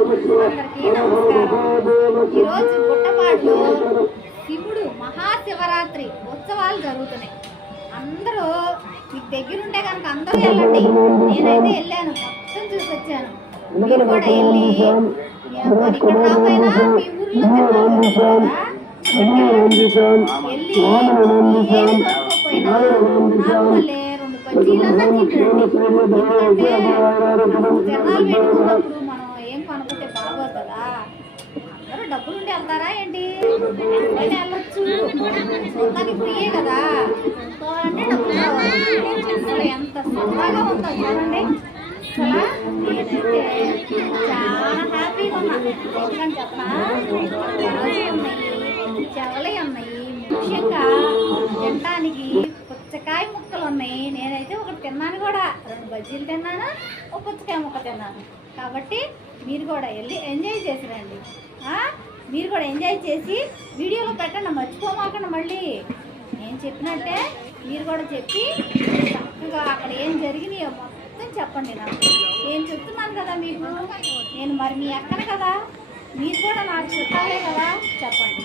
అందరికీ నమస్కారం. ఈరోజు గుట్టపాడులో శివుడు మహాశివరాత్రి ఉత్సవాలు జరుగుతున్నాయి. అందరూ మీకు దగ్గర ఉంటే కనుక అందరూ వెళ్ళండి. నేనైతే వెళ్ళాను. మొత్తం చూసి వచ్చాను. మీరు కూడా వెళ్ళి ఎవరు ఇక్కడ రాకపోయినా మీ ఊర్లో వెళ్ళి రెండు బజ్జీలన్నా తినండి. ఎందుకంటే జనాలు పెట్టుకున్నప్పుడు డబ్బులుండి డబ్బులు వెళ్తారా ఏంటి? వెళ్ళొచ్చు. మొత్తానికి ఫ్రీయే కదా. చూడాలంటే డబ్బులు కావాలి. ఎంత సరదాగా ఉందో చూడండి. చాలా హ్యాపీగా ఉన్నా. ఎందుకంటే చెప్పనా? ఉన్నాయి చెవలై ఉన్నాయి ముఖ్యంగా తినడానికి ఉన్నాయి నేనైతే ఒకటి తిన్నాను కూడా రెండు బజ్జీలు తిన్నాను ఒక పుచ్చకాయ ముక్క తిన్నాను. కాబట్టి మీరు కూడా వెళ్ళి ఎంజాయ్ చేసి రండి మీరు కూడా ఎంజాయ్ చేసి వీడియోలో పెట్టండి మర్చిపోమాకండి మళ్ళీ. నేను చెప్పినట్టే మీరు కూడా చెప్పి చక్కగా అక్కడ ఏం జరిగినాయో మొత్తం చెప్పండి నాకు. నేను చెప్తున్నాను కదా మీకు. నేను మరి మీ అక్కను కదా. మీరు కూడా నాకు చుట్టాలే కదా. చెప్పండి.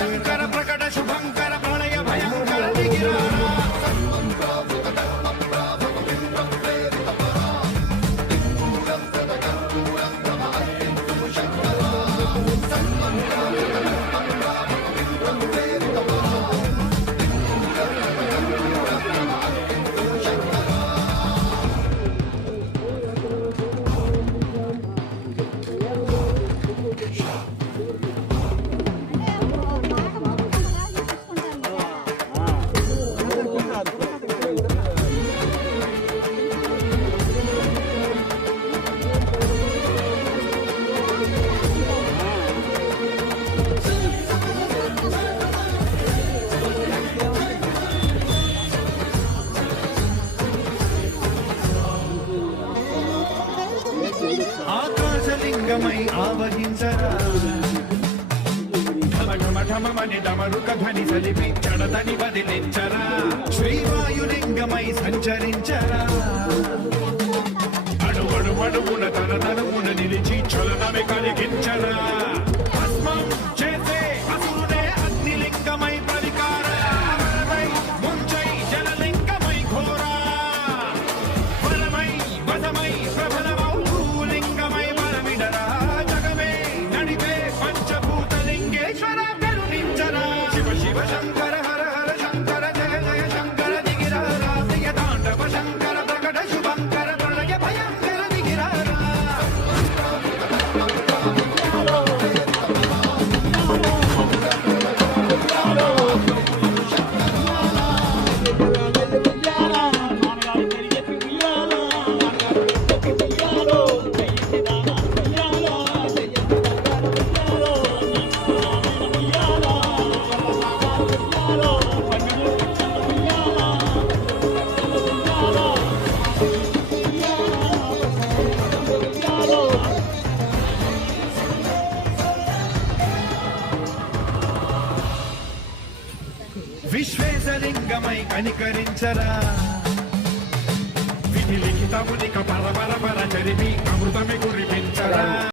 శంకర ప్రకట శుభంకర ఆవహించరా ఢమఢమఢమమని డమరుక ధ్వని సలిపి చడదని వదిలించరా శ్రీవాయులింగమై సంచరించరా అడుగడు అడుగున విశ్వేశలింగమై కనికరించరా. విధి లిఖితమునిక పరపర పర చరిమి అమృతమి గురిపించరా